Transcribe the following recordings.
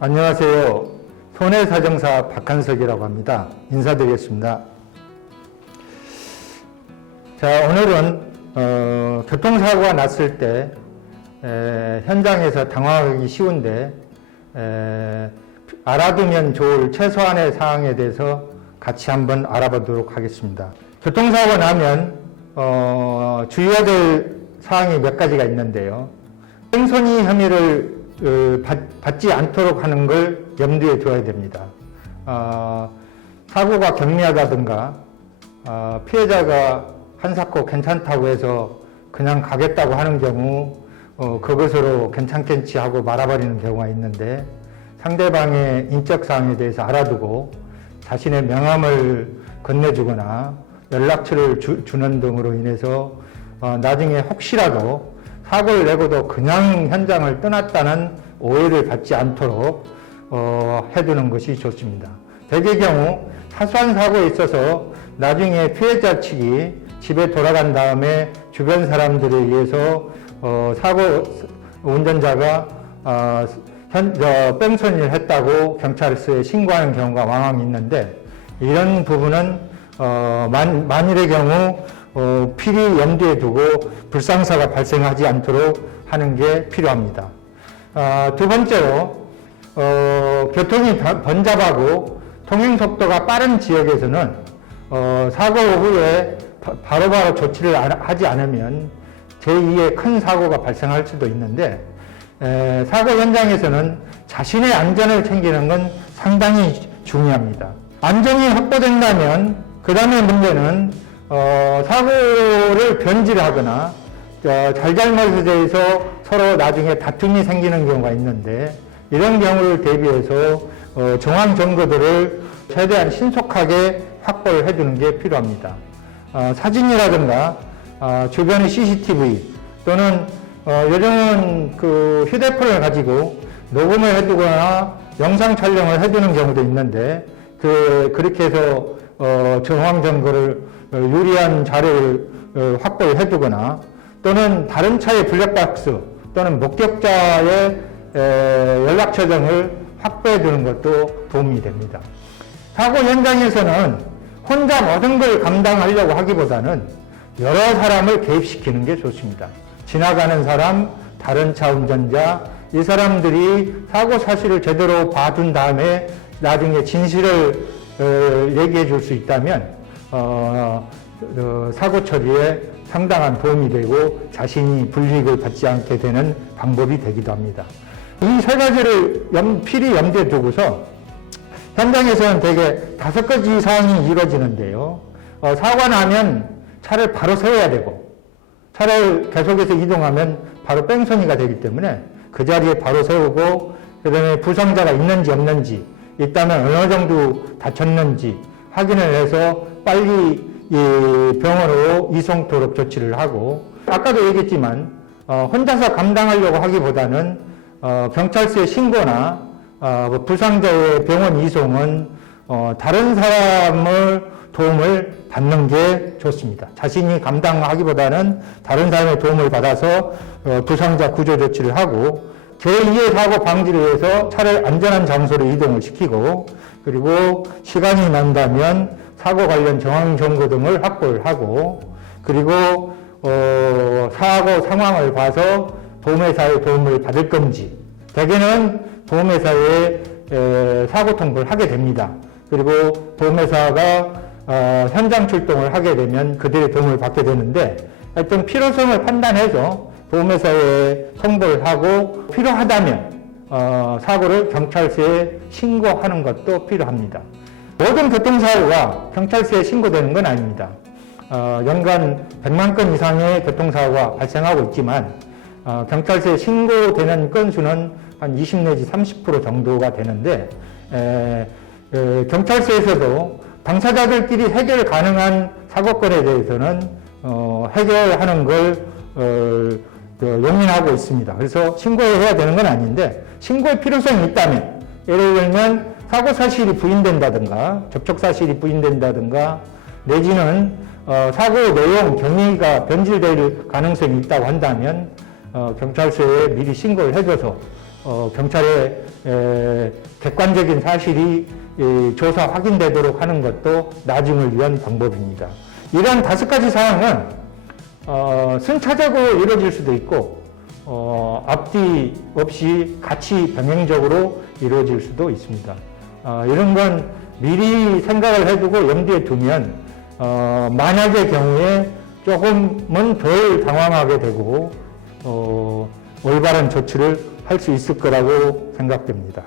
안녕하세요. 손해사정사 박한석이라고 합니다. 인사드리겠습니다. 자, 오늘은 교통사고가 났을 때 현장에서 당황하기 쉬운데 알아두면 좋을 최소한의 사항에 대해서 같이 한번 알아보도록 하겠습니다. 교통사고가 나면 주의해야 될 사항이 몇 가지가 있는데요. 뺑소니 혐의를 받지 않도록 하는 걸 염두에 둬야 됩니다. 사고가 경미하다든가 피해자가 한사코 괜찮다고 해서 그냥 가겠다고 하는 경우 그것으로 괜찮겠지 하고 말아버리는 경우가 있는데, 상대방의 인적사항에 대해서 알아두고 자신의 명함을 건네주거나 연락처를 주는 등으로 인해서 나중에 혹시라도 사고를 내고도 그냥 현장을 떠났다는 오해를 받지 않도록 해두는 것이 좋습니다. 대개의 경우 사소한 사고에 있어서 나중에 피해자 측이 집에 돌아간 다음에 주변 사람들에 의해서 사고 운전자가 뺑소니를 했다고 경찰서에 신고하는 경우가 왕왕 있는데, 이런 부분은 만일의 경우 필히 염두에 두고 불상사가 발생하지 않도록 하는 게 필요합니다. 두 번째로 교통이 번잡하고 통행속도가 빠른 지역에서는 사고 후에 바로바로 조치를 하지 않으면 제2의 큰 사고가 발생할 수도 있는데, 사고 현장에서는 자신의 안전을 챙기는 건 상당히 중요합니다. 안전이 확보된다면 그 다음에 문제는 사고를 변질하거나 잘잘못에 대해서 서로 나중에 다툼이 생기는 경우가 있는데, 이런 경우를 대비해서 정황 증거들을 최대한 신속하게 확보를 해두는 게 필요합니다. 사진이라든가 주변의 CCTV 또는 요즘은 그 휴대폰을 가지고 녹음을 해두거나 영상 촬영을 해두는 경우도 있는데, 그렇게 해서 정황 증거를 유리한 자료를 확보를 해두거나, 또는 다른 차의 블랙박스 또는 목격자의 연락처 등을 확보해 두는 것도 도움이 됩니다. 사고 현장에서는 혼자 모든 걸 감당하려고 하기보다는 여러 사람을 개입시키는 게 좋습니다. 지나가는 사람, 다른 차 운전자, 이 사람들이 사고 사실을 제대로 봐둔 다음에 나중에 진실을 얘기해 줄 수 있다면 사고 처리에 상당한 도움이 되고 자신이 불이익을 받지 않게 되는 방법이 되기도 합니다. 이 세 가지를 필히 염두에 두고서 현장에서는 대개 5가지 사항이 이루어지는데요. 사고가 나면 차를 바로 세워야 되고, 차를 계속해서 이동하면 바로 뺑소니가 되기 때문에 그 자리에 바로 세우고, 그 다음에 부상자가 있는지 없는지, 있다면 어느 정도 다쳤는지 확인을 해서 빨리 병원으로 이송토록 조치를 하고, 아까도 얘기했지만 혼자서 감당하려고 하기보다는 경찰서에 신고나 부상자의 병원 이송은 다른 사람의 도움을 받는 게 좋습니다. 자신이 감당하기보다는 다른 사람의 도움을 받아서 부상자 구조 조치를 하고, 제2의 사고 방지를 위해서 차를 안전한 장소로 이동을 시키고, 그리고 시간이 난다면 사고 관련 정황 정보 등을 확보를 하고, 그리고 사고 상황을 봐서 보험회사의 도움을 받을 건지, 대개는 보험회사에 사고 통보를 하게 됩니다. 그리고 보험회사가 현장 출동을 하게 되면 그들의 도움을 받게 되는데, 하여튼 필요성을 판단해서 보험회사에 통보를 하고, 필요하다면 사고를 경찰서에 신고하는 것도 필요합니다. 모든 교통사고가 경찰서에 신고되는 건 아닙니다. 연간 100만 건 이상의 교통사고가 발생하고 있지만 경찰서에 신고되는 건수는 한 20 내지 30% 정도가 되는데, 경찰서에서도 당사자들끼리 해결 가능한 사고건에 대해서는 해결하는 걸 용인하고 있습니다. 그래서 신고해야 되는 건 아닌데, 신고의 필요성이 있다면, 예를 들면 사고 사실이 부인된다든가 접촉 사실이 부인된다든가, 내지는 사고 내용 경위가 변질될 가능성이 있다고 한다면 경찰서에 미리 신고를 해줘서 경찰의 객관적인 사실이 조사 확인되도록 하는 것도 나중을 위한 방법입니다. 이러한 5가지 사항은 순차적으로 이루어질 수도 있고 앞뒤 없이 같이 병행적으로 이루어질 수도 있습니다. 이런 건 미리 생각을 해두고 염두에 두면 만약의 경우에 조금은 덜 당황하게 되고 올바른 조치를 할 수 있을 거라고 생각됩니다.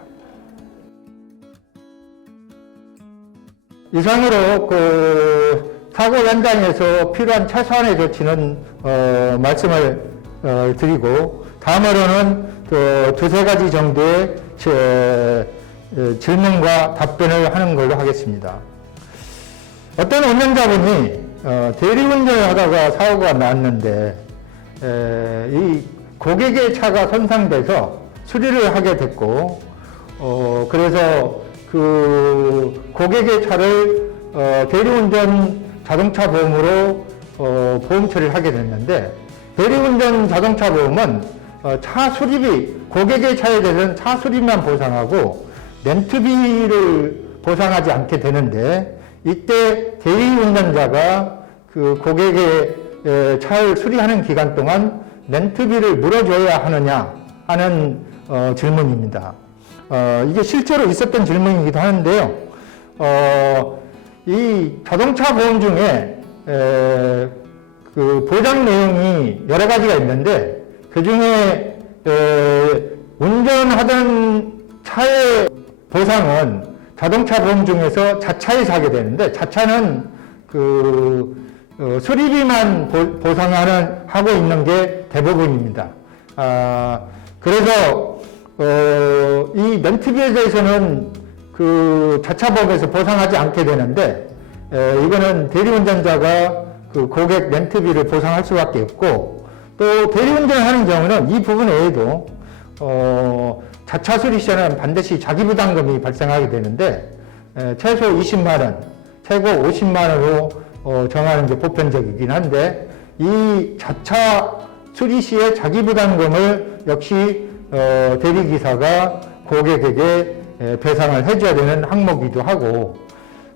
이상으로 사고 현장에서 필요한 최소한의 조치는 말씀을 드리고, 다음으로는 2-3가지 정도의 질문과 답변을 하는 걸로 하겠습니다. 어떤 운전자분이 대리운전을 하다가 사고가 났는데 이 고객의 차가 손상돼서 수리를 하게 됐고, 그래서 그 고객의 차를 대리운전 자동차 보험으로 보험 처리를 하게 됐는데, 대리운전 자동차 보험은 차 수리비, 고객의 차에 대해서는 차 수리만 보상하고 렌트비를 보상하지 않게 되는데, 이때 대리운전자가 그 고객의 차를 수리하는 기간 동안 렌트비를 물어줘야 하느냐 하는 질문입니다. 이게 실제로 있었던 질문이기도 하는데요. 이 자동차 보험 중에 그 보장 내용이 여러 가지가 있는데, 그 중에 운전하던 차의 보상은 자동차 보험 중에서 자차에서 하게 되는데, 자차는 그 수리비만 하고 있는 게 대부분입니다. 그래서 이 렌트비에 대해서는 그 자차보험에서 보상하지 않게 되는데, 이거는 대리운전자가 그 고객 렌트비를 보상할 수밖에 없고, 또 대리운전을 하는 경우는 이 부분 외에도 자차 수리 시에는 반드시 자기부담금이 발생하게 되는데, 최소 20만 원, 최고 50만 원으로 정하는 게 보편적이긴 한데, 이 자차 수리 시에 자기부담금을 역시 대리기사가 고객에게 배상을 해줘야 되는 항목이기도 하고,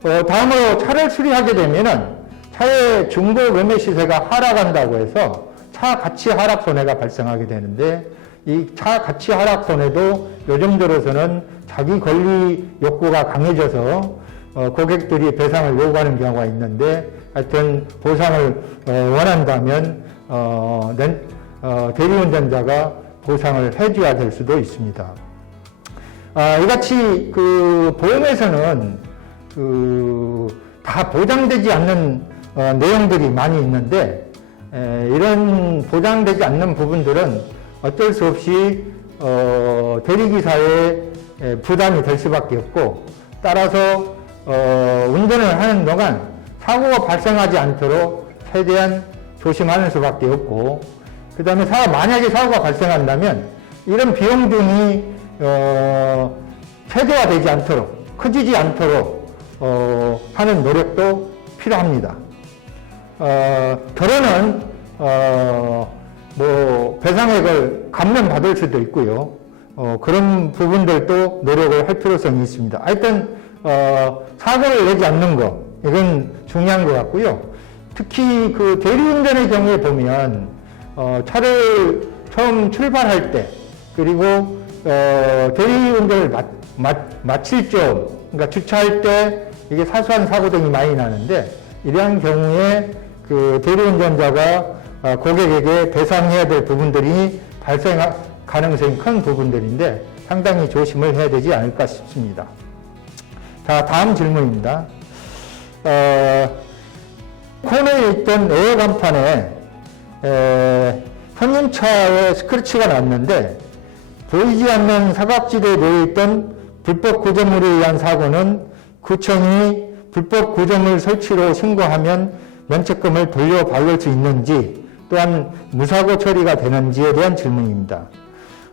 다음으로 차를 수리하게 되면은 차의 중고 매매 시세가 하락한다고 해서 차 가치 하락 손해가 발생하게 되는데, 이 차 가치 하락 손해도 요즘 들어서는 자기 권리 욕구가 강해져서 고객들이 배상을 요구하는 경우가 있는데, 하여튼 보상을 원한다면 대리운전자가 보상을 해줘야 될 수도 있습니다. 이같이 그 보험에서는 다 보장되지 않는 내용들이 많이 있는데, 이런 보장되지 않는 부분들은 어쩔 수 없이 대리기사의 부담이 될 수밖에 없고, 따라서 운전을 하는 동안 사고가 발생하지 않도록 최대한 조심하는 수밖에 없고, 그 다음에 만약에 사고가 발생한다면 이런 비용 등이 최대화되지 않도록, 커지지 않도록 하는 노력도 필요합니다. 결혼은 배상액을 감면받을 수도 있고요. 그런 부분들도 노력을 할 필요성이 있습니다. 하여튼 사고를 내지 않는 거, 이건 중요한 것 같고요. 특히 그 대리운전의 경우에 보면 차를 처음 출발할 때, 그리고 대리운전을 마칠 점, 그러니까 주차할 때 이게 사소한 사고 등이 많이 나는데, 이러한 경우에 그 대리운전자가 고객에게 배상해야 될 부분들이 발생할 가능성이 큰 부분들인데, 상당히 조심을 해야 되지 않을까 싶습니다. 자, 다음 질문입니다. 코너에 있던 에어 간판에 견인차에 스크래치가 났는데, 보이지 않는 사각지대에 놓여있던 불법 구조물에 의한 사고는 구청이 불법 구조물 설치로 신고하면 면책금을 돌려받을 수 있는지, 또한 무사고 처리가 되는지에 대한 질문입니다.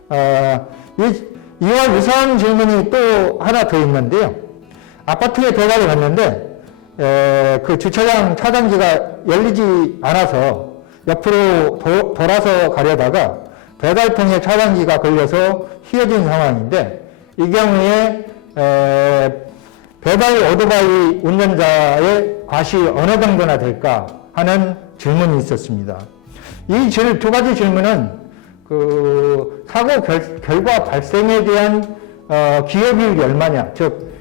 이와 유사한 질문이 또 하나 더 있는데요. 아파트에 들어가려 갔는데 그 주차장 차단기가 열리지 않아서 옆으로 돌아서 가려다가 배달통에 차단기가 걸려서 휘어진 상황인데, 이 경우에 배달 오토바이 운전자의 과실이 어느 정도나 될까 하는 질문이 있었습니다. 이 두 가지 질문은 그 사고 결과 발생에 대한 기여비율이 얼마냐, 즉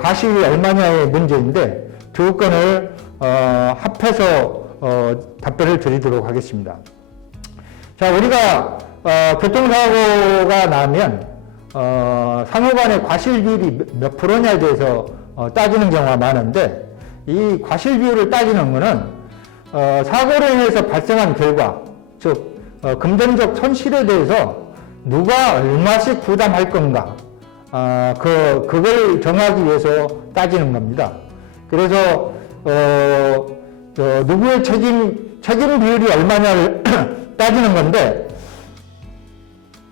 과실이 얼마냐의 문제인데, 두 건을 합해서 답변을 드리도록 하겠습니다. 자, 우리가 교통사고가 나면 상호간의 과실 비율이 몇 프로냐에 대해서 따지는 경우가 많은데, 이 과실 비율을 따지는 것은 사고로 인해서 발생한 결과, 즉 금전적 손실에 대해서 누가 얼마씩 부담할 건가, 그걸 정하기 위해서 따지는 겁니다. 그래서 누구의 책임 비율이 얼마냐를 따지는 건데,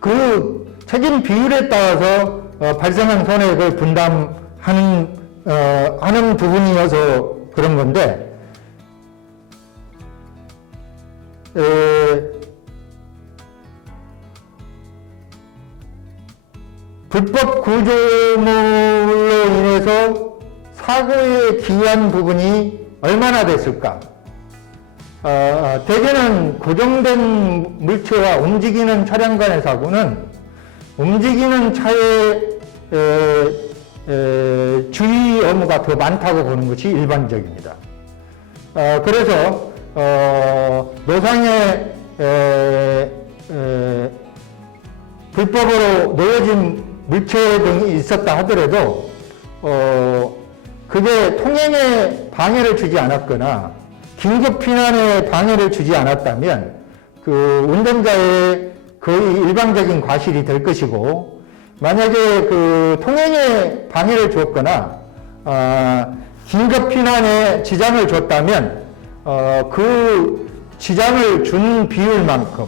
그 책임 비율에 따라서 발생한 손해를 분담하는 하는 부분이어서 그런 건데, 불법 구조물로 인해서 사고에 기여한 부분이 얼마나 됐을까? 대개는 고정된 물체와 움직이는 차량 간의 사고는 움직이는 차의 주의 의무가 더 많다고 보는 것이 일반적입니다. 그래서 노상에 불법으로 놓여진 물체 등이 있었다 하더라도 그게 통행에 방해를 주지 않았거나 긴급 피난에 방해를 주지 않았다면 그 운전자의 거의 일방적인 과실이 될 것이고, 만약에 그 통행에 방해를 줬거나 긴급 피난에 지장을 줬다면 그 지장을 준 비율만큼,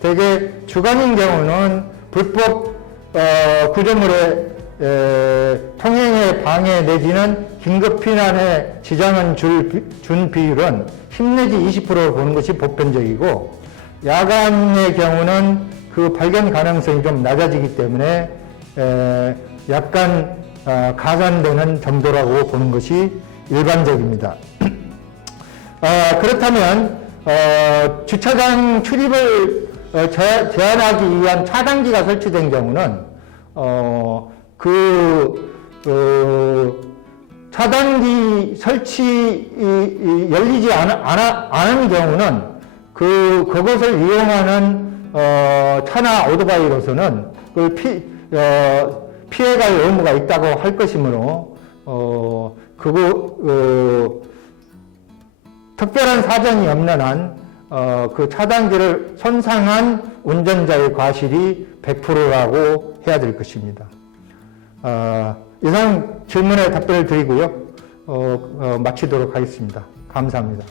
대개 주간인 경우는 불법 구조물의 통행에 방해 내지는 긴급 피난에 지장을 준 비율은 10 내지 20%를 보는 것이 보편적이고, 야간의 경우는 그 발견 가능성이 좀 낮아지기 때문에 약간 가산되는 정도라고 보는 것이 일반적입니다. 그렇다면 주차장 출입을 제한하기 위한 차단기가 설치된 경우는 차단기 설치 열리지 않은 경우는 그것을 이용하는 차나 오토바이로서는 피해갈 의무가 있다고 할 것이므로 특별한 사정이 없는 한 그 차단기를 손상한 운전자의 과실이 100%라고 해야 될 것입니다. 이상 질문에 답변을 드리고요. 마치도록 하겠습니다. 감사합니다.